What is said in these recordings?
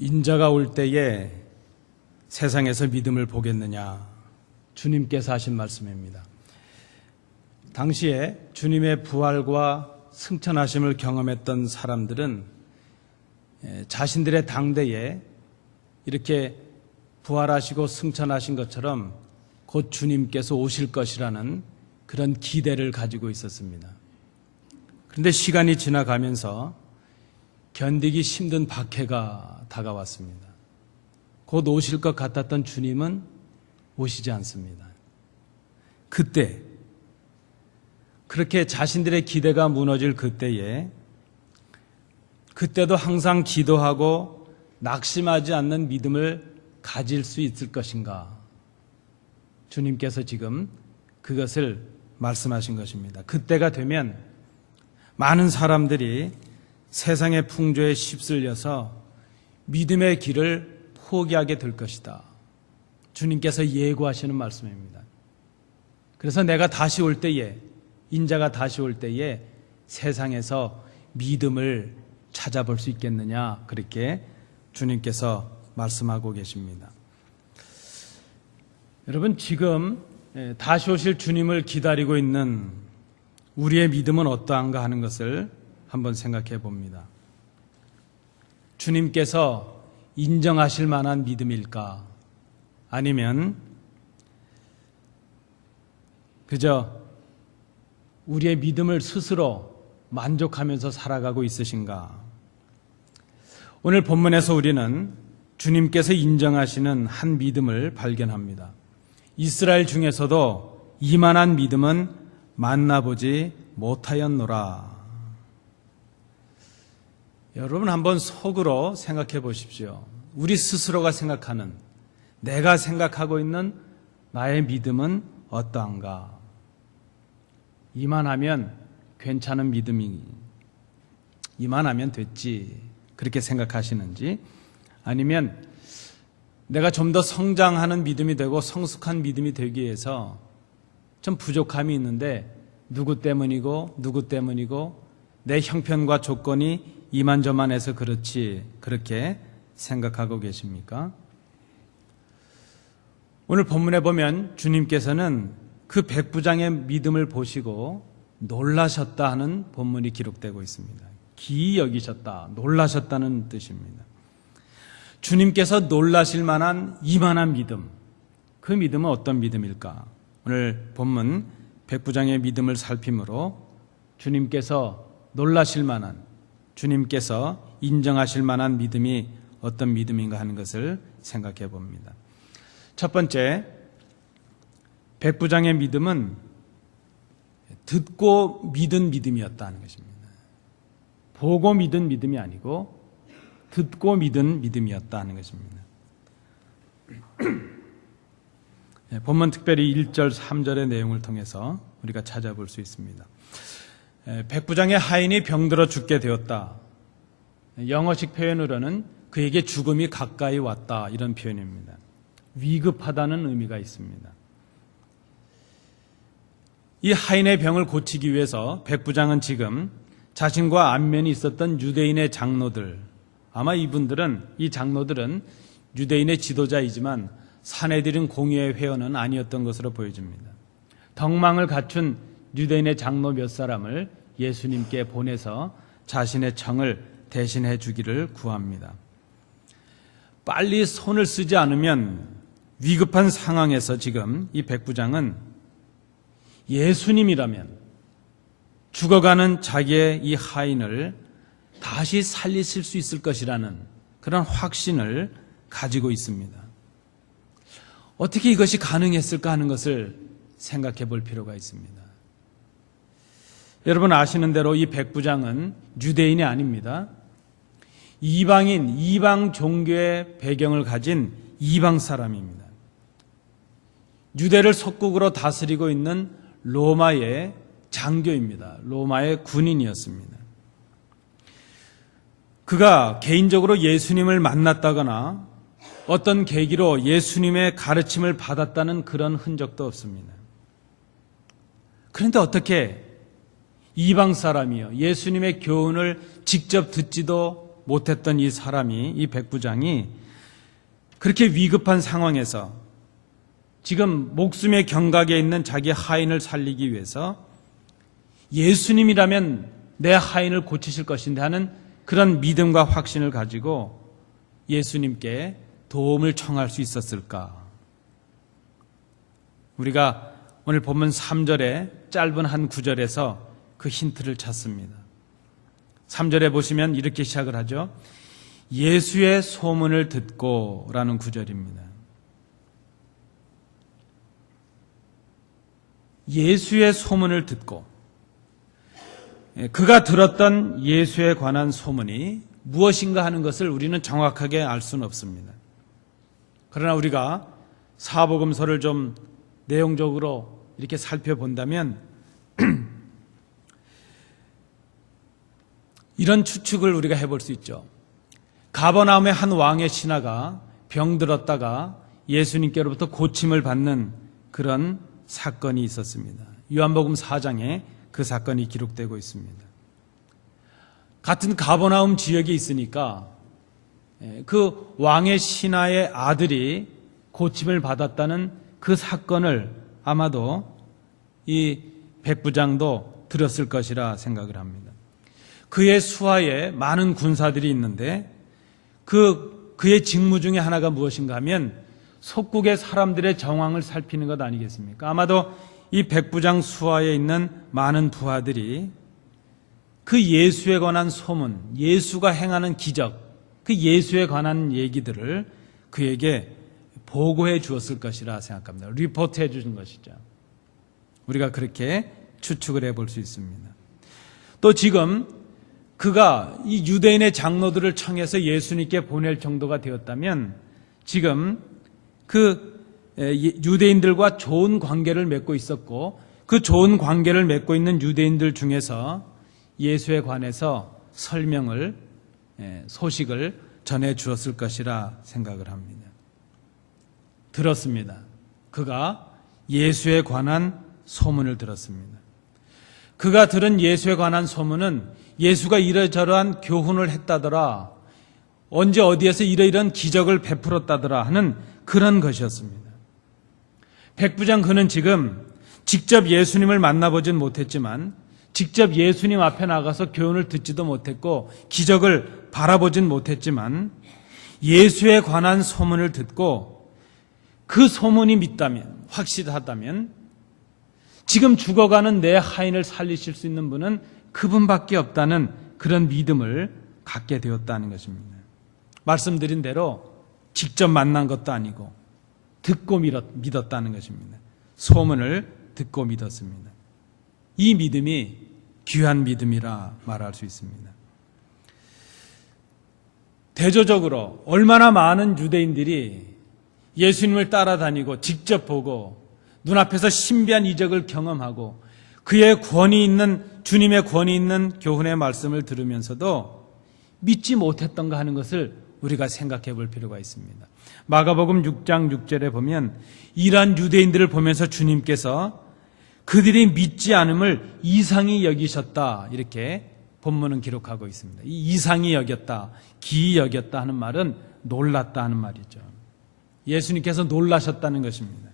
인자가 올 때에 세상에서 믿음을 보겠느냐, 주님께서 하신 말씀입니다. 당시에 주님의 부활과 승천하심을 경험했던 사람들은 자신들의 당대에 이렇게 부활하시고 승천하신 것처럼 곧 주님께서 오실 것이라는 그런 기대를 가지고 있었습니다. 그런데 시간이 지나가면서 견디기 힘든 박해가 다가왔습니다. 곧 오실 것 같았던 주님은 오시지 않습니다. 그때 그렇게 자신들의 기대가 무너질 그때도 항상 기도하고 낙심하지 않는 믿음을 가질 수 있을 것인가? 주님께서 지금 그것을 말씀하신 것입니다. 그때가 되면 많은 사람들이 세상의 풍조에 휩쓸려서 믿음의 길을 포기하게 될 것이다. 주님께서 예고하시는 말씀입니다. 그래서 내가 다시 올 때에, 인자가 다시 올 때에 세상에서 믿음을 찾아볼 수 있겠느냐, 그렇게 주님께서 말씀하고 계십니다. 여러분, 지금 다시 오실 주님을 기다리고 있는 우리의 믿음은 어떠한가 하는 것을 한번 생각해 봅니다. 주님께서 인정하실 만한 믿음일까? 아니면 그저 우리의 믿음을 스스로 만족하면서 살아가고 있으신가? 오늘 본문에서 우리는 주님께서 인정하시는 한 믿음을 발견합니다. 이스라엘 중에서도 이만한 믿음은 만나보지 못하였노라. 여러분, 한번 속으로 생각해 보십시오. 우리 스스로가 생각하는, 내가 생각하고 있는 나의 믿음은 어떠한가? 이만하면 괜찮은 믿음이, 이만하면 됐지, 그렇게 생각하시는지, 아니면 내가 좀 더 성장하는 믿음이 되고 성숙한 믿음이 되기 위해서 좀 부족함이 있는데 누구 때문이고 내 형편과 조건이 이만저만해서 그렇지, 그렇게 생각하고 계십니까? 오늘 본문에 보면 주님께서는 그 백부장의 믿음을 보시고 놀라셨다 하는 본문이 기록되고 있습니다. 기이 여기셨다, 놀라셨다는 뜻입니다. 주님께서 놀라실 만한 이만한 믿음, 그 믿음은 어떤 믿음일까? 오늘 본문 백부장의 믿음을 살핌으로 주님께서 놀라실 만한, 주님께서 인정하실 만한 믿음이 어떤 믿음인가 하는 것을 생각해 봅니다. 첫 번째, 백부장의 믿음은 듣고 믿은 믿음이었다는 것입니다. 보고 믿은 믿음이 아니고 듣고 믿은 믿음이었다는 것입니다. 본문 특별히 1절, 3절의 내용을 통해서 우리가 찾아볼 수 있습니다. 백부장의 하인이 병들어 죽게 되었다. 영어식 표현으로는 그에게 죽음이 가까이 왔다, 이런 표현입니다. 위급하다는 의미가 있습니다. 이 하인의 병을 고치기 위해서 백부장은 지금 자신과 안면이 있었던 유대인의 장로들, 아마 이 장로들은 유대인의 지도자이지만 사내들인 공의회 회원은 아니었던 것으로 보여집니다. 덕망을 갖춘 유대인의 장로 몇 사람을 예수님께 보내서 자신의 청을 대신해 주기를 구합니다. 빨리 손을 쓰지 않으면 위급한 상황에서 지금 이 백부장은 예수님이라면 죽어가는 자기의 이 하인을 다시 살리실 수 있을 것이라는 그런 확신을 가지고 있습니다. 어떻게 이것이 가능했을까 하는 것을 생각해 볼 필요가 있습니다. 여러분 아시는 대로 이 백부장은 유대인이 아닙니다. 이방인, 이방 종교의 배경을 가진 이방 사람입니다. 유대를 속국으로 다스리고 있는 로마의 장교입니다. 로마의 군인이었습니다. 그가 개인적으로 예수님을 만났다거나 어떤 계기로 예수님의 가르침을 받았다는 그런 흔적도 없습니다. 그런데 어떻게 이방 사람이요, 예수님의 교훈을 직접 듣지도 못했던 이 사람이, 이 백부장이 그렇게 위급한 상황에서 지금 목숨의 경각에 있는 자기 하인을 살리기 위해서 예수님이라면 내 하인을 고치실 것인데 하는 그런 믿음과 확신을 가지고 예수님께 도움을 청할 수 있었을까? 우리가 오늘 본문 3절의 짧은 한 구절에서 그 힌트를 찾습니다. 3절에 보시면 이렇게 시작을 하죠. 예수의 소문을 듣고 라는 구절입니다. 예수의 소문을 듣고, 그가 들었던 예수에 관한 소문이 무엇인가 하는 것을 우리는 정확하게 알 수는 없습니다. 그러나 우리가 사복음서를 좀 내용적으로 이렇게 살펴본다면 이런 추측을 우리가 해볼 수 있죠. 가버나움의 한 왕의 신하가 병들었다가 예수님께로부터 고침을 받는 그런 사건이 있었습니다. 요한복음 4장에 그 사건이 기록되고 있습니다. 같은 가버나움 지역에 있으니까 그 왕의 신하의 아들이 고침을 받았다는 그 사건을 아마도 이 백부장도 들었을 것이라 생각을 합니다. 그의 수하에 많은 군사들이 있는데 그의 직무 중에 하나가 무엇인가 하면 속국의 사람들의 정황을 살피는 것 아니겠습니까? 아마도 이 백부장 수하에 있는 많은 부하들이 그 예수에 관한 소문, 예수가 행하는 기적, 그 예수에 관한 얘기들을 그에게 보고해 주었을 것이라 생각합니다. 리포트해 주신 것이죠. 우리가 그렇게 추측을 해볼 수 있습니다. 또 지금 그가 이 유대인의 장로들을 청해서 예수님께 보낼 정도가 되었다면 지금 그 유대인들과 좋은 관계를 맺고 있었고 그 좋은 관계를 맺고 있는 유대인들 중에서 예수에 관해서 설명을, 소식을 전해 주었을 것이라 생각을 합니다. 들었습니다. 그가 예수에 관한 소문을 들었습니다. 그가 들은 예수에 관한 소문은 예수가 이러저러한 교훈을 했다더라, 언제 어디에서 이러이러한 기적을 베풀었다더라 하는 그런 것이었습니다. 백부장 그는 지금 직접 예수님을 만나보진 못했지만 직접 예수님 앞에 나가서 교훈을 듣지도 못했고 기적을 바라보진 못했지만 예수에 관한 소문을 듣고 그 소문이 믿다면, 확실하다면 지금 죽어가는 내 하인을 살리실 수 있는 분은 그분밖에 없다는 그런 믿음을 갖게 되었다는 것입니다. 말씀드린 대로 직접 만난 것도 아니고 듣고 믿었다는 것입니다. 소문을 듣고 믿었습니다. 이 믿음이 귀한 믿음이라 말할 수 있습니다. 대조적으로 얼마나 많은 유대인들이 예수님을 따라다니고 직접 보고 눈앞에서 신비한 이적을 경험하고 그의 권위 있는, 주님의 권위 있는 교훈의 말씀을 들으면서도 믿지 못했던가 하는 것을 우리가 생각해 볼 필요가 있습니다. 마가복음 6장 6절에 보면 이러한 유대인들을 보면서 주님께서 그들이 믿지 않음을 이상히 여기셨다, 이렇게 본문은 기록하고 있습니다. 이 이상히 여겼다, 기이 여겼다 하는 말은 놀랐다 하는 말이죠. 예수님께서 놀라셨다는 것입니다.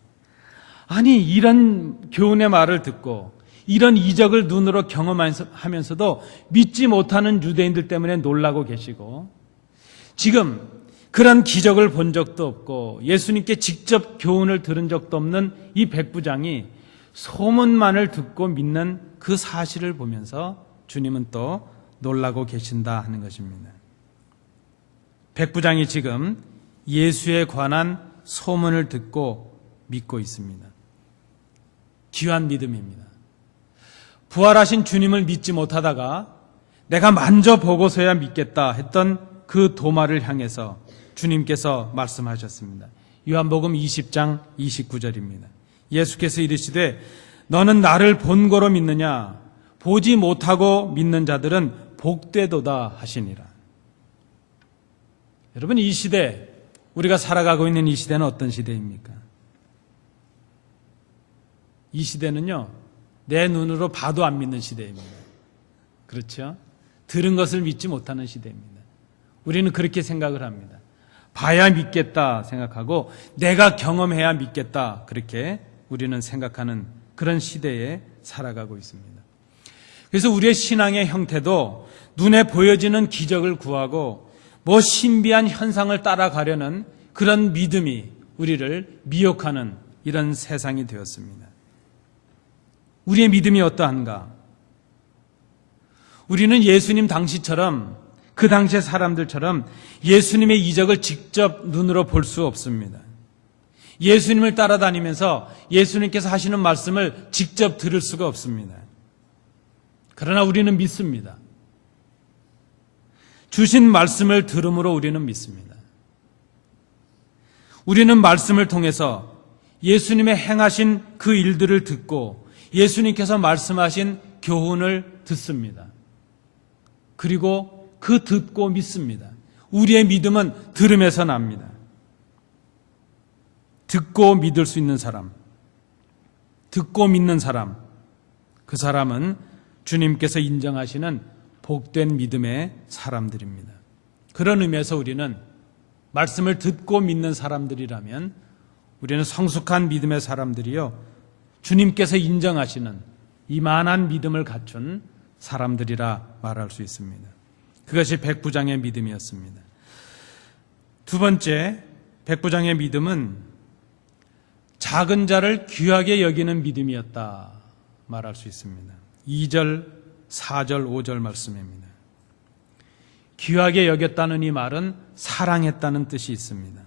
아니, 이런 교훈의 말을 듣고 이런 이적을 눈으로 경험하면서도 믿지 못하는 유대인들 때문에 놀라고 계시고, 지금 그런 기적을 본 적도 없고 예수님께 직접 교훈을 들은 적도 없는 이 백부장이 소문만을 듣고 믿는 그 사실을 보면서 주님은 또 놀라고 계신다 하는 것입니다. 백부장이 지금 예수에 관한 소문을 듣고 믿고 있습니다. 귀한 믿음입니다. 부활하신 주님을 믿지 못하다가 내가 만져보고서야 믿겠다 했던 그 도마를 향해서 주님께서 말씀하셨습니다. 요한복음 20장 29절입니다. 예수께서 이르시되 너는 나를 본거로 믿느냐? 보지 못하고 믿는 자들은 복되도다 하시니라. 여러분, 이 시대, 우리가 살아가고 있는 이 시대는 어떤 시대입니까? 이 시대는요, 내 눈으로 봐도 안 믿는 시대입니다. 그렇죠? 들은 것을 믿지 못하는 시대입니다. 우리는 그렇게 생각을 합니다. 봐야 믿겠다 생각하고 내가 경험해야 믿겠다, 그렇게 우리는 생각하는 그런 시대에 살아가고 있습니다. 그래서 우리의 신앙의 형태도 눈에 보여지는 기적을 구하고 신비한 현상을 따라가려는 그런 믿음이 우리를 미혹하는 이런 세상이 되었습니다. 우리의 믿음이 어떠한가? 우리는 예수님 당시처럼, 그 당시의 사람들처럼 예수님의 이적을 직접 눈으로 볼 수 없습니다. 예수님을 따라다니면서 예수님께서 하시는 말씀을 직접 들을 수가 없습니다. 그러나 우리는 믿습니다. 주신 말씀을 들음으로 우리는 믿습니다. 우리는 말씀을 통해서 예수님의 행하신 그 일들을 듣고 예수님께서 말씀하신 교훈을 듣습니다. 그리고 그 듣고 믿습니다. 우리의 믿음은 들음에서 납니다. 듣고 믿을 수 있는 사람, 듣고 믿는 사람, 그 사람은 주님께서 인정하시는 복된 믿음의 사람들입니다. 그런 의미에서 우리는 말씀을 듣고 믿는 사람들이라면 우리는 성숙한 믿음의 사람들이요, 주님께서 인정하시는 이만한 믿음을 갖춘 사람들이라 말할 수 있습니다. 그것이 백부장의 믿음이었습니다. 두 번째, 백부장의 믿음은 작은 자를 귀하게 여기는 믿음이었다 말할 수 있습니다. 2절, 4절, 5절 말씀입니다. 귀하게 여겼다는 이 말은 사랑했다는 뜻이 있습니다.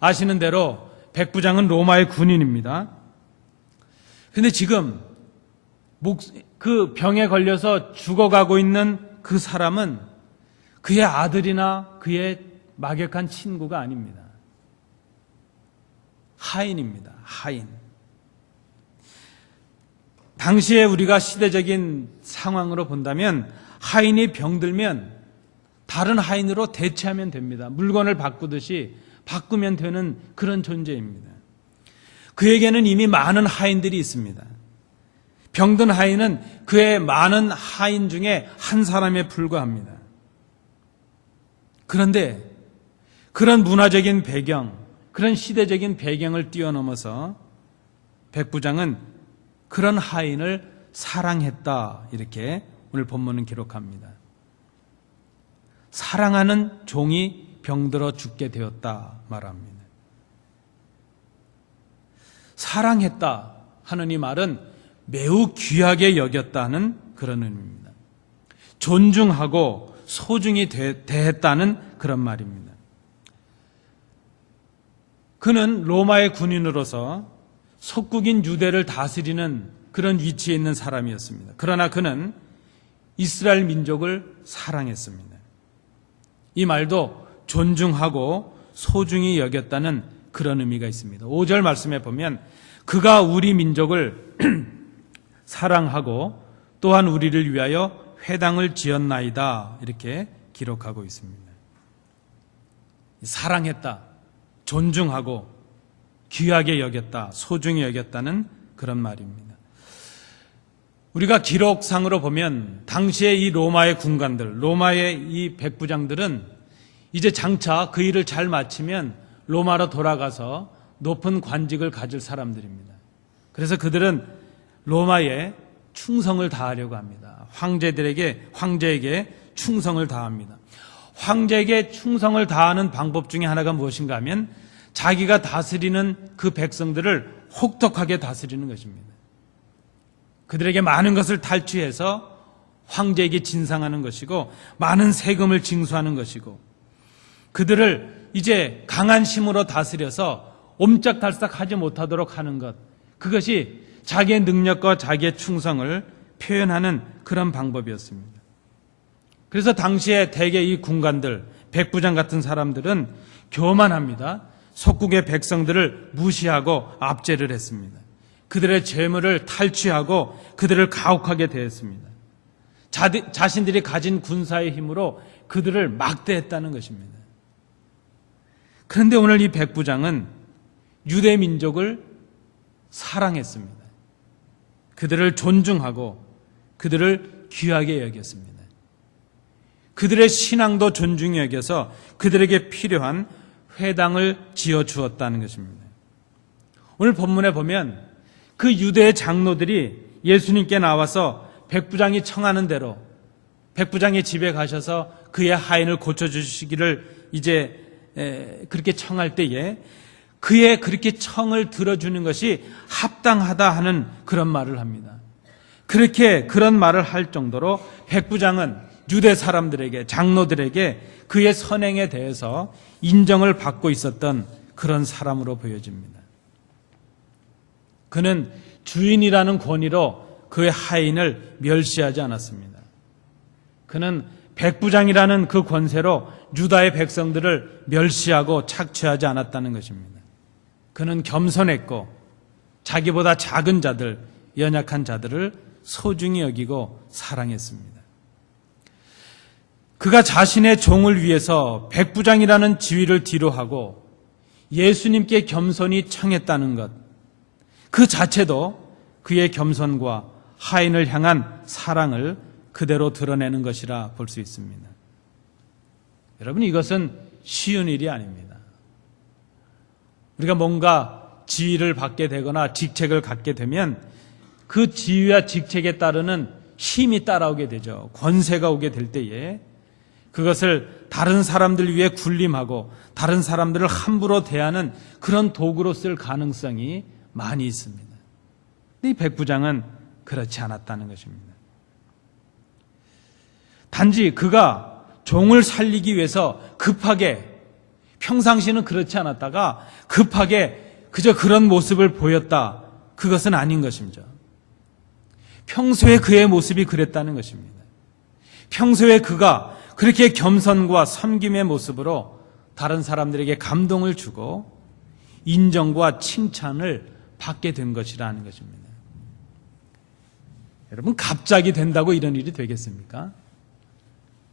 아시는 대로 백부장은 로마의 군인입니다. 그런데 지금 그 병에 걸려서 죽어가고 있는 그 사람은 그의 아들이나 그의 막역한 친구가 아닙니다. 하인입니다. 하인. 당시에 우리가 시대적인 상황으로 본다면 하인이 병들면 다른 하인으로 대체하면 됩니다. 물건을 바꾸듯이 바꾸면 되는 그런 존재입니다. 그에게는 이미 많은 하인들이 있습니다. 병든 하인은 그의 많은 하인 중에 한 사람에 불과합니다. 그런데 그런 문화적인 배경, 그런 시대적인 배경을 뛰어넘어서 백부장은 그런 하인을 사랑했다, 이렇게 오늘 본문은 기록합니다. 사랑하는 종이 병들어 죽게 되었다 말합니다. 사랑했다 하는 이 말은 매우 귀하게 여겼다는 그런 의미입니다. 존중하고 소중히 대했다는 그런 말입니다. 그는 로마의 군인으로서 속국인 유대를 다스리는 그런 위치에 있는 사람이었습니다. 그러나 그는 이스라엘 민족을 사랑했습니다. 이 말도 존중하고 소중히 여겼다는 그런 의미가 있습니다. 5절 말씀에 보면 그가 우리 민족을 사랑하고 또한 우리를 위하여 회당을 지었나이다, 이렇게 기록하고 있습니다. 사랑했다, 존중하고 귀하게 여겼다, 소중히 여겼다는 그런 말입니다. 우리가 기록상으로 보면 당시에 이 로마의 군관들, 로마의 이 백부장들은 이제 장차 그 일을 잘 마치면 로마로 돌아가서 높은 관직을 가질 사람들입니다. 그래서 그들은 로마에 충성을 다하려고 합니다. 황제에게 충성을 다합니다. 황제에게 충성을 다하는 방법 중에 하나가 무엇인가 하면 자기가 다스리는 그 백성들을 혹독하게 다스리는 것입니다. 그들에게 많은 것을 탈취해서 황제에게 진상하는 것이고 많은 세금을 징수하는 것이고 그들을 이제 강한 힘으로 다스려서 옴짝달싹하지 못하도록 하는 것, 그것이 자기의 능력과 자기의 충성을 표현하는 그런 방법이었습니다. 그래서 당시에 대개 이 군관들, 백부장 같은 사람들은 교만합니다. 속국의 백성들을 무시하고 압제를 했습니다. 그들의 재물을 탈취하고 그들을 가혹하게 대했습니다. 자신들이 가진 군사의 힘으로 그들을 막대했다는 것입니다. 그런데 오늘 이 백부장은 유대 민족을 사랑했습니다. 그들을 존중하고 그들을 귀하게 여겼습니다. 그들의 신앙도 존중히 여겨서 그들에게 필요한 회당을 지어 주었다는 것입니다. 오늘 본문에 보면 그 유대의 장로들이 예수님께 나와서 백부장이 청하는 대로 백부장의 집에 가셔서 그의 하인을 고쳐주시기를 이제 그렇게 청할 때에 그의 그렇게 청을 들어주는 것이 합당하다 하는 그런 말을 합니다. 그런 말을 할 정도로 백부장은 유대 사람들에게, 장로들에게 그의 선행에 대해서 인정을 받고 있었던 그런 사람으로 보여집니다. 그는 주인이라는 권위로 그의 하인을 멸시하지 않았습니다. 그는 백부장이라는 그 권세로 유다의 백성들을 멸시하고 착취하지 않았다는 것입니다. 그는 겸손했고 자기보다 작은 자들, 연약한 자들을 소중히 여기고 사랑했습니다. 그가 자신의 종을 위해서 백부장이라는 지위를 뒤로하고 예수님께 겸손히 청했다는 것, 그 자체도 그의 겸손과 하인을 향한 사랑을 그대로 드러내는 것이라 볼 수 있습니다. 여러분, 이것은 쉬운 일이 아닙니다. 우리가 뭔가 지위를 받게 되거나 직책을 갖게 되면 그 지위와 직책에 따르는 힘이 따라오게 되죠. 권세가 오게 될 때에 그것을 다른 사람들 위해 군림하고 다른 사람들을 함부로 대하는 그런 도구로 쓸 가능성이 많이 있습니다. 근데 이 백부장은 그렇지 않았다는 것입니다. 단지 그가 종을 살리기 위해서 급하게, 평상시는 그렇지 않았다가 급하게 그저 그런 모습을 보였다, 그것은 아닌 것입니다. 평소에 그의 모습이 그랬다는 것입니다. 평소에 그가 그렇게 겸손과 섬김의 모습으로 다른 사람들에게 감동을 주고 인정과 칭찬을 받게 된 것이라는 것입니다. 여러분, 갑자기 된다고 이런 일이 되겠습니까?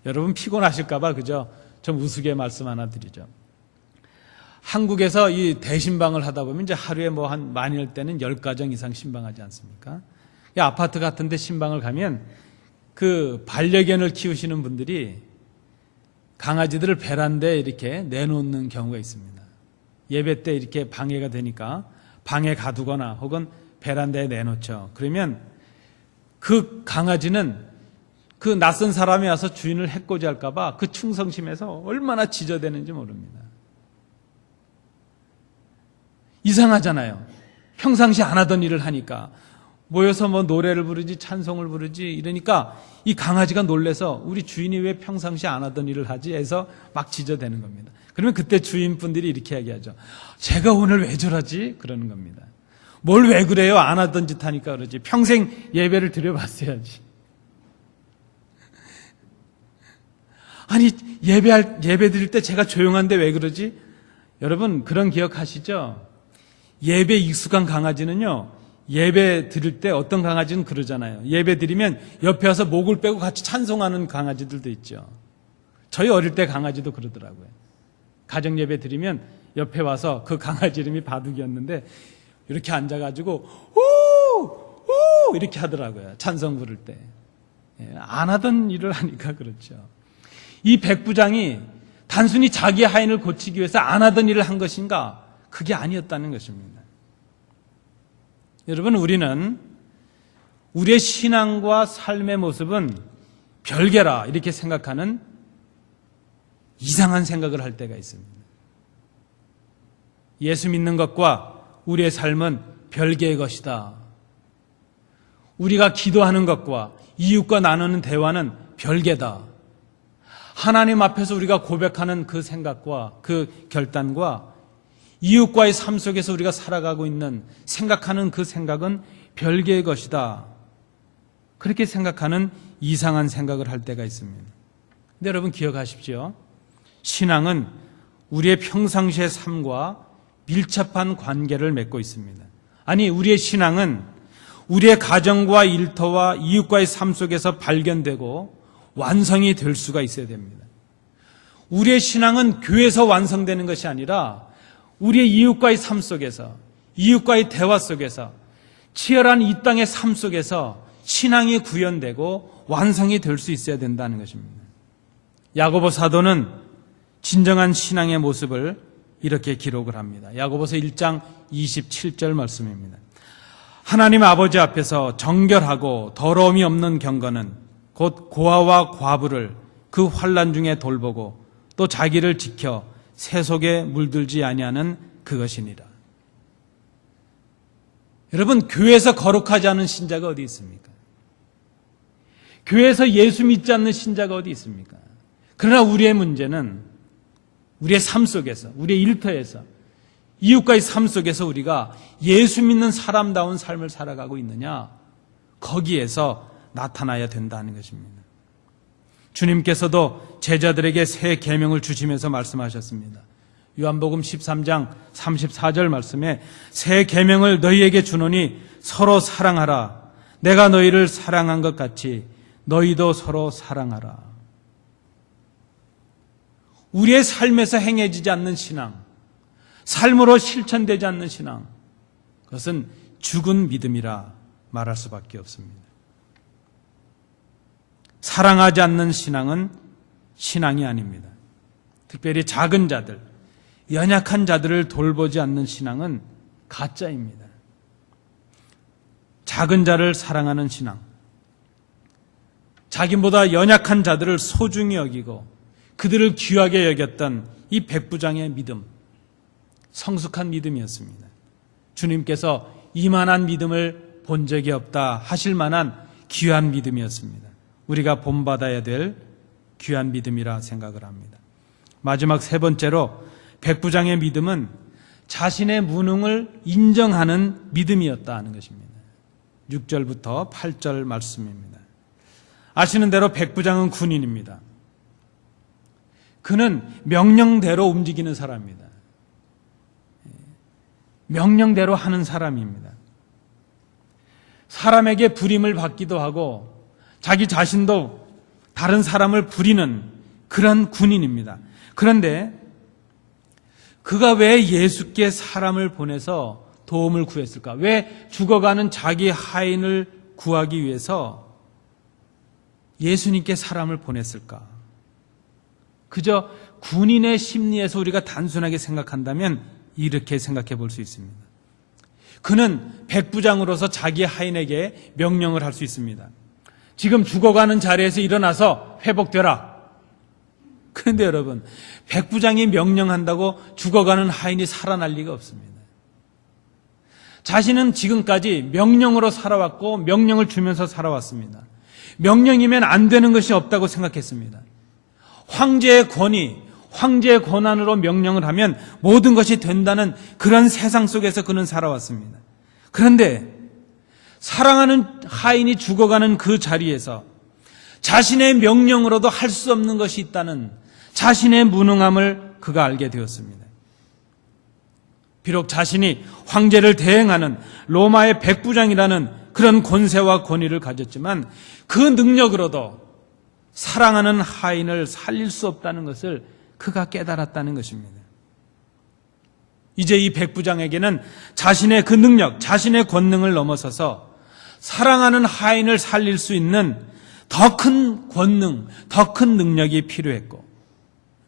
여러분 피곤하실까봐 그저 좀 우스개 말씀 하나 드리죠. 한국에서 이 대신방을 하다 보면 이제 하루에 뭐 한 많을 때는 10가정 이상 신방하지 않습니까? 이 아파트 같은 데 신방을 가면 그 반려견을 키우시는 분들이 강아지들을 베란다에 이렇게 내놓는 경우가 있습니다. 예배 때 이렇게 방해가 되니까 방에 가두거나 혹은 베란다에 내놓죠. 그러면 그 강아지는 그 낯선 사람이 와서 주인을 해코지 할까봐 그 충성심에서 얼마나 지저대는지 모릅니다. 이상하잖아요. 평상시 안 하던 일을 하니까 모여서 뭐 노래를 부르지 찬송을 부르지 이러니까 이 강아지가 놀래서 우리 주인이 왜 평상시 안 하던 일을 하지 해서 막 지저대는 겁니다. 그러면 그때 주인분들이 이렇게 얘기하죠. 제가 오늘 왜 저러지? 그러는 겁니다. 뭘 왜 그래요? 안 하던 짓 하니까 그러지. 평생 예배를 드려봤어야지. 아니 예배 드릴 때 제가 조용한데 왜 그러지? 여러분 그런 기억하시죠? 예배 익숙한 강아지는요, 예배 드릴 때 어떤 강아지는 그러잖아요. 예배 드리면 옆에 와서 목을 빼고 같이 찬송하는 강아지들도 있죠. 저희 어릴 때 강아지도 그러더라고요. 가정 예배 드리면 옆에 와서 그 강아지 이름이 바둑이었는데 이렇게 앉아가지고 우 이렇게 하더라고요. 찬송 부를 때. 안 하던 일을 하니까 그렇죠. 이 백부장이 단순히 자기 하인을 고치기 위해서 안 하던 일을 한 것인가? 그게 아니었다는 것입니다. 여러분, 우리는 우리의 신앙과 삶의 모습은 별개라 이렇게 생각하는 이상한 생각을 할 때가 있습니다. 예수 믿는 것과 우리의 삶은 별개의 것이다. 우리가 기도하는 것과 이웃과 나누는 대화는 별개다. 하나님 앞에서 우리가 고백하는 그 생각과 그 결단과 이웃과의 삶 속에서 우리가 살아가고 있는 생각하는 그 생각은 별개의 것이다. 그렇게 생각하는 이상한 생각을 할 때가 있습니다. 근데 여러분 기억하십시오. 신앙은 우리의 평상시의 삶과 밀접한 관계를 맺고 있습니다. 아니, 우리의 신앙은 우리의 가정과 일터와 이웃과의 삶 속에서 발견되고 완성이 될 수가 있어야 됩니다. 우리의 신앙은 교회에서 완성되는 것이 아니라 우리의 이웃과의 삶 속에서, 이웃과의 대화 속에서, 치열한 이 땅의 삶 속에서 신앙이 구현되고 완성이 될 수 있어야 된다는 것입니다. 야고보 사도는 진정한 신앙의 모습을 이렇게 기록을 합니다. 야고보서 1장 27절 말씀입니다. 하나님 아버지 앞에서 정결하고 더러움이 없는 경건은 곧 고아와 과부를 그 환난 중에 돌보고 또 자기를 지켜 새 속에 물들지 아니하는 그것이니라. 여러분, 교회에서 거룩하지 않은 신자가 어디 있습니까? 교회에서 예수 믿지 않는 신자가 어디 있습니까? 그러나 우리의 문제는 우리의 삶 속에서, 우리의 일터에서, 이웃과의 삶 속에서 우리가 예수 믿는 사람다운 삶을 살아가고 있느냐, 거기에서 나타나야 된다는 것입니다. 주님께서도 제자들에게 새 계명을 주시면서 말씀하셨습니다. 요한복음 13장 34절 말씀에 새 계명을 너희에게 주노니 서로 사랑하라. 내가 너희를 사랑한 것 같이 너희도 서로 사랑하라. 우리의 삶에서 행해지지 않는 신앙, 삶으로 실천되지 않는 신앙, 그것은 죽은 믿음이라 말할 수밖에 없습니다. 사랑하지 않는 신앙은 신앙이 아닙니다. 특별히 작은 자들, 연약한 자들을 돌보지 않는 신앙은 가짜입니다. 작은 자를 사랑하는 신앙, 자기보다 연약한 자들을 소중히 여기고 그들을 귀하게 여겼던 이 백부장의 믿음, 성숙한 믿음이었습니다. 주님께서 이만한 믿음을 본 적이 없다 하실 만한 귀한 믿음이었습니다. 우리가 본받아야 될 귀한 믿음이라 생각을 합니다. 마지막 세 번째로 백부장의 믿음은 자신의 무능을 인정하는 믿음이었다 하는 것입니다. 6절부터 8절 말씀입니다. 아시는 대로 백부장은 군인입니다. 그는 명령대로 움직이는 사람입니다. 명령대로 하는 사람입니다. 사람에게 부림을 받기도 하고 자기 자신도 다른 사람을 부리는 그런 군인입니다. 그런데 그가 왜 예수께 사람을 보내서 도움을 구했을까? 왜 죽어가는 자기 하인을 구하기 위해서 예수님께 사람을 보냈을까? 그저 군인의 심리에서 우리가 단순하게 생각한다면 이렇게 생각해 볼 수 있습니다. 그는 백부장으로서 자기 하인에게 명령을 할 수 있습니다. 지금 죽어가는 자리에서 일어나서 회복되라. 그런데 여러분, 백부장이 명령한다고 죽어가는 하인이 살아날 리가 없습니다. 자신은 지금까지 명령으로 살아왔고 명령을 주면서 살아왔습니다. 명령이면 안 되는 것이 없다고 생각했습니다. 황제의 권위, 황제의 권한으로 명령을 하면 모든 것이 된다는 그런 세상 속에서 그는 살아왔습니다. 그런데 사랑하는 하인이 죽어가는 그 자리에서 자신의 명령으로도 할 수 없는 것이 있다는 자신의 무능함을 그가 알게 되었습니다. 비록 자신이 황제를 대행하는 로마의 백부장이라는 그런 권세와 권위를 가졌지만 그 능력으로도 사랑하는 하인을 살릴 수 없다는 것을 그가 깨달았다는 것입니다. 이제 이 백부장에게는 자신의 그 능력, 자신의 권능을 넘어서서 사랑하는 하인을 살릴 수 있는 더 큰 권능, 더 큰 능력이 필요했고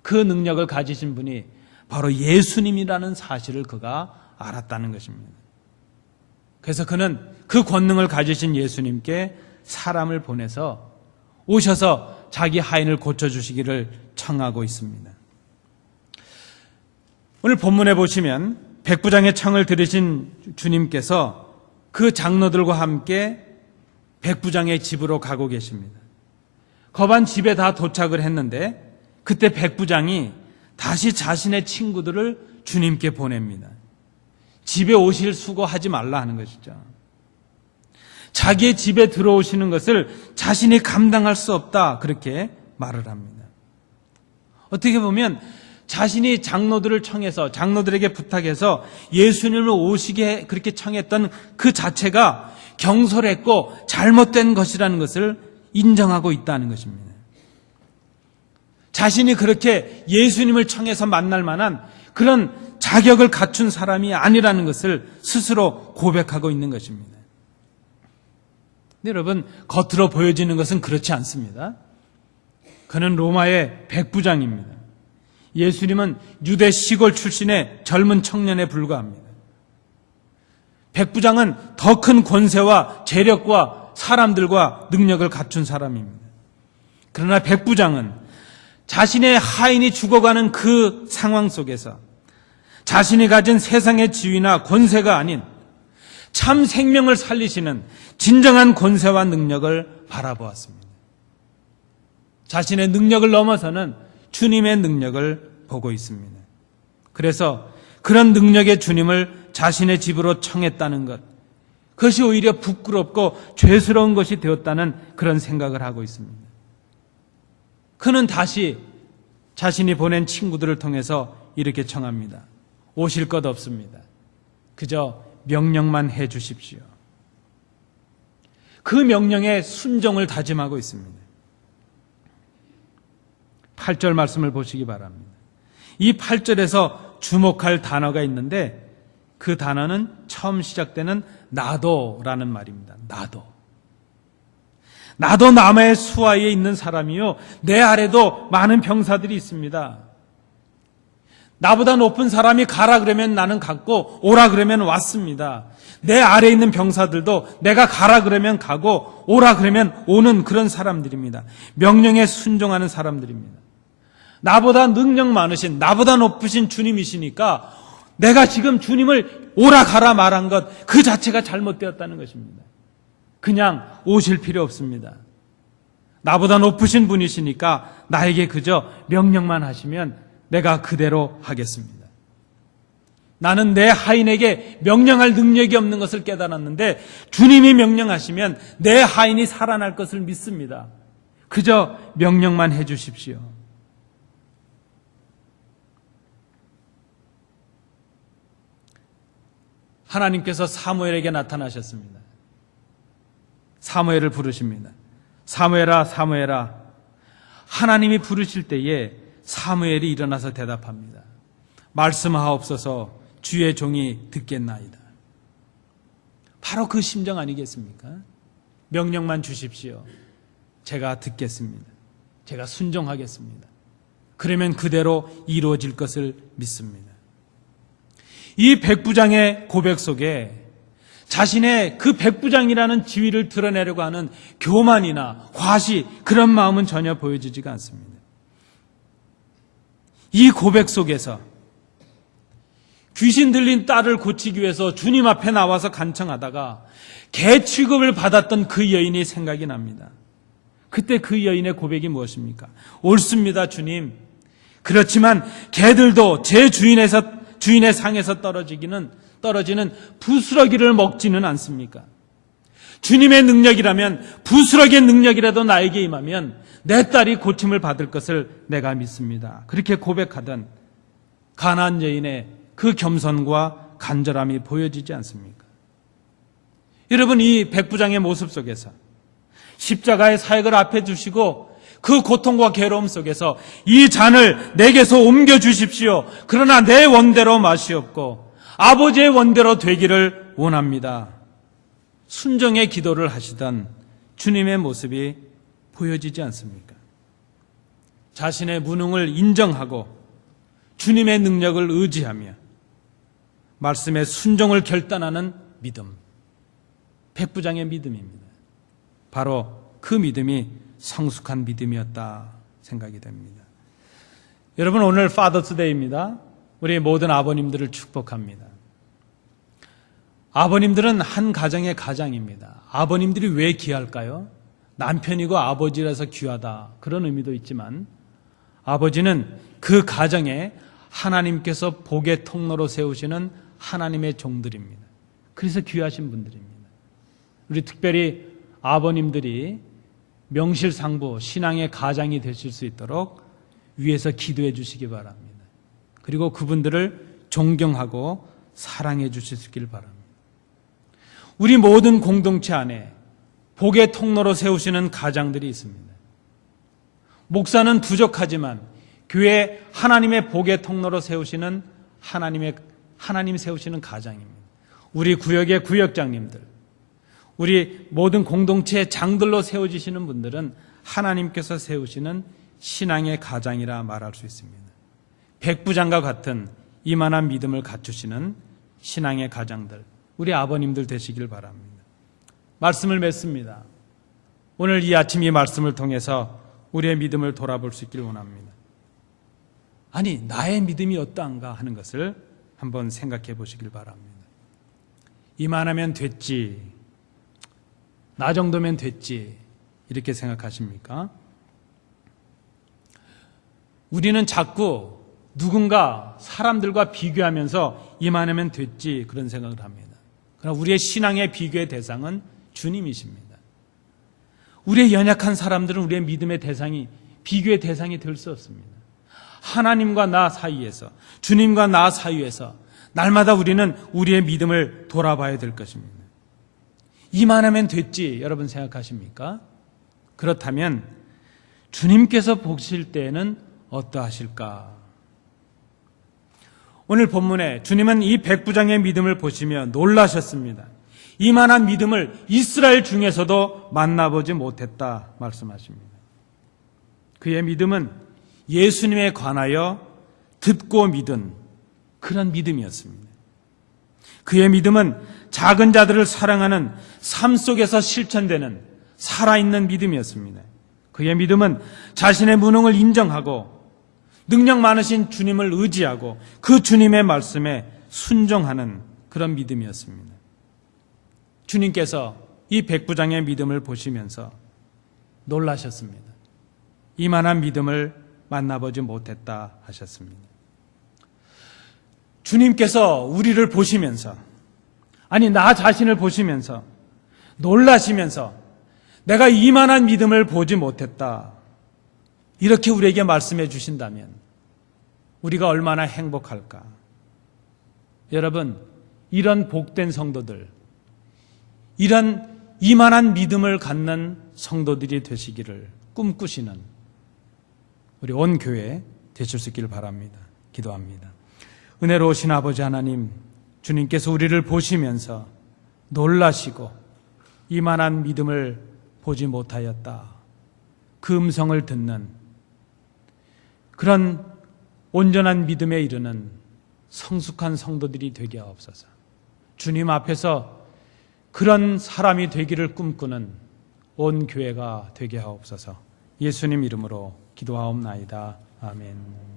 그 능력을 가지신 분이 바로 예수님이라는 사실을 그가 알았다는 것입니다. 그래서 그는 그 권능을 가지신 예수님께 사람을 보내서 오셔서 자기 하인을 고쳐주시기를 청하고 있습니다. 오늘 본문에 보시면 백부장의 청을 들으신 주님께서 그 장로들과 함께 백부장의 집으로 가고 계십니다. 거반 집에 다 도착을 했는데 그때 백부장이 다시 자신의 친구들을 주님께 보냅니다. 집에 오실 수고하지 말라 하는 것이죠. 자기의 집에 들어오시는 것을 자신이 감당할 수 없다 그렇게 말을 합니다. 어떻게 보면 자신이 장로들을 청해서 장로들에게 부탁해서 예수님을 오시게 그렇게 청했던 그 자체가 경솔했고 잘못된 것이라는 것을 인정하고 있다는 것입니다. 자신이 그렇게 예수님을 청해서 만날 만한 그런 자격을 갖춘 사람이 아니라는 것을 스스로 고백하고 있는 것입니다. 근데 여러분, 겉으로 보여지는 것은 그렇지 않습니다. 그는 로마의 백부장입니다. 예수님은 유대 시골 출신의 젊은 청년에 불과합니다. 백부장은 더 큰 권세와 재력과 사람들과 능력을 갖춘 사람입니다. 그러나 백부장은 자신의 하인이 죽어가는 그 상황 속에서 자신이 가진 세상의 지위나 권세가 아닌 참 생명을 살리시는 진정한 권세와 능력을 바라보았습니다. 자신의 능력을 넘어서는 주님의 능력을 보고 있습니다. 그래서 그런 능력의 주님을 자신의 집으로 청했다는 것, 그것이 오히려 부끄럽고 죄스러운 것이 되었다는 그런 생각을 하고 있습니다. 그는 다시 자신이 보낸 친구들을 통해서 이렇게 청합니다. 오실 것 없습니다. 그저 명령만 해 주십시오. 그 명령에 순종을 다짐하고 있습니다. 8절 말씀을 보시기 바랍니다. 이 8절에서 주목할 단어가 있는데 그 단어는 처음 시작되는 나도라는 말입니다. 나도 남의 수하에 있는 사람이요, 내 아래도 많은 병사들이 있습니다. 나보다 높은 사람이 가라 그러면 나는 갔고 오라 그러면 왔습니다. 내 아래에 있는 병사들도 내가 가라 그러면 가고 오라 그러면 오는 그런 사람들입니다. 명령에 순종하는 사람들입니다. 나보다 능력 많으신, 나보다 높으신 주님이시니까 내가 지금 주님을 오라 가라 말한 것 그 자체가 잘못되었다는 것입니다. 그냥 오실 필요 없습니다. 나보다 높으신 분이시니까 나에게 그저 명령만 하시면 내가 그대로 하겠습니다. 나는 내 하인에게 명령할 능력이 없는 것을 깨달았는데 주님이 명령하시면 내 하인이 살아날 것을 믿습니다. 그저 명령만 해 주십시오. 하나님께서 사무엘에게 나타나셨습니다. 사무엘을 부르십니다. 사무엘아, 사무엘아. 하나님이 부르실 때에 사무엘이 일어나서 대답합니다. 말씀하옵소서, 주의 종이 듣겠나이다. 바로 그 심정 아니겠습니까? 명령만 주십시오. 제가 듣겠습니다. 제가 순종하겠습니다. 그러면 그대로 이루어질 것을 믿습니다. 이 백부장의 고백 속에 자신의 그 백부장이라는 지위를 드러내려고 하는 교만이나 과시, 그런 마음은 전혀 보여지지가 않습니다. 이 고백 속에서 귀신 들린 딸을 고치기 위해서 주님 앞에 나와서 간청하다가 개 취급을 받았던 그 여인이 생각이 납니다. 그때 그 여인의 고백이 무엇입니까? 옳습니다, 주님. 그렇지만 개들도 제 주인의 상에서 떨어지는 부스러기를 먹지는 않습니까? 주님의 능력이라면 부스러기의 능력이라도 나에게 임하면 내 딸이 고침을 받을 것을 내가 믿습니다. 그렇게 고백하던 가나안 여인의 그 겸손과 간절함이 보여지지 않습니까? 여러분, 이 백부장의 모습 속에서 십자가의 사역을 앞에 두시고 그 고통과 괴로움 속에서 이 잔을 내게서 옮겨주십시오. 그러나 내 원대로 마시옵고 아버지의 원대로 되기를 원합니다. 순종의 기도를 하시던 주님의 모습이 보여지지 않습니까? 자신의 무능을 인정하고 주님의 능력을 의지하며 말씀의 순종을 결단하는 믿음, 백부장의 믿음입니다. 바로 그 믿음이 성숙한 믿음이었다 생각이 됩니다. 여러분, 오늘 파더스 데이입니다. 우리 모든 아버님들을 축복합니다. 아버님들은 한 가정의 가장입니다. 아버님들이 왜 귀할까요? 남편이고 아버지라서 귀하다, 그런 의미도 있지만 아버지는 그 가정에 하나님께서 복의 통로로 세우시는 하나님의 종들입니다. 그래서 귀하신 분들입니다. 우리 특별히 아버님들이 명실상부 신앙의 가장이 되실 수 있도록 위에서 기도해 주시기 바랍니다. 그리고 그분들을 존경하고 사랑해 주시길 바랍니다. 우리 모든 공동체 안에 복의 통로로 세우시는 가장들이 있습니다. 목사는 부족하지만 교회 하나님의 복의 통로로 세우시는 하나님 세우시는 가장입니다. 우리 구역의 구역장님들, 우리 모든 공동체의 장들로 세워지시는 분들은 하나님께서 세우시는 신앙의 가장이라 말할 수 있습니다. 백부장과 같은 이만한 믿음을 갖추시는 신앙의 가장들, 우리 아버님들 되시길 바랍니다. 말씀을 맺습니다. 오늘 이 아침 이 말씀을 통해서 우리의 믿음을 돌아볼 수 있길 원합니다. 아니, 나의 믿음이 어떠한가 하는 것을 한번 생각해 보시길 바랍니다. 이만하면 됐지, 나 정도면 됐지, 이렇게 생각하십니까? 우리는 자꾸 누군가 사람들과 비교하면서 이만하면 됐지 그런 생각을 합니다. 그러나 우리의 신앙의 비교의 대상은 주님이십니다. 우리의 연약한 사람들은 우리의 믿음의 대상이, 비교의 대상이 될 수 없습니다. 하나님과 나 사이에서, 주님과 나 사이에서 날마다 우리는 우리의 믿음을 돌아봐야 될 것입니다. 이만하면 됐지 여러분 생각하십니까? 그렇다면 주님께서 보실 때에는 어떠하실까? 오늘 본문에 주님은 이 백부장의 믿음을 보시며 놀라셨습니다. 이만한 믿음을 이스라엘 중에서도 만나보지 못했다 말씀하십니다. 그의 믿음은 예수님에 관하여 듣고 믿은 그런 믿음이었습니다. 그의 믿음은 작은 자들을 사랑하는 삶 속에서 실천되는 살아있는 믿음이었습니다. 그의 믿음은 자신의 무능을 인정하고 능력 많으신 주님을 의지하고 그 주님의 말씀에 순종하는 그런 믿음이었습니다. 주님께서 이 백부장의 믿음을 보시면서 놀라셨습니다. 이만한 믿음을 만나보지 못했다 하셨습니다. 주님께서 우리를 보시면서, 아니 나 자신을 보시면서 놀라시면서 내가 이만한 믿음을 보지 못했다, 이렇게 우리에게 말씀해 주신다면 우리가 얼마나 행복할까? 여러분, 이런 복된 성도들, 이런 이만한 믿음을 갖는 성도들이 되시기를 꿈꾸시는 우리 온 교회 되실 수 있기를 바랍니다. 기도합니다. 은혜로우신 아버지 하나님, 주님께서 우리를 보시면서 놀라시고 이만한 믿음을 보지 못하였다, 그 음성을 듣는 그런 온전한 믿음에 이르는 성숙한 성도들이 되게 하옵소서. 주님 앞에서 그런 사람이 되기를 꿈꾸는 온 교회가 되게 하옵소서. 예수님 이름으로 기도하옵나이다. 아멘.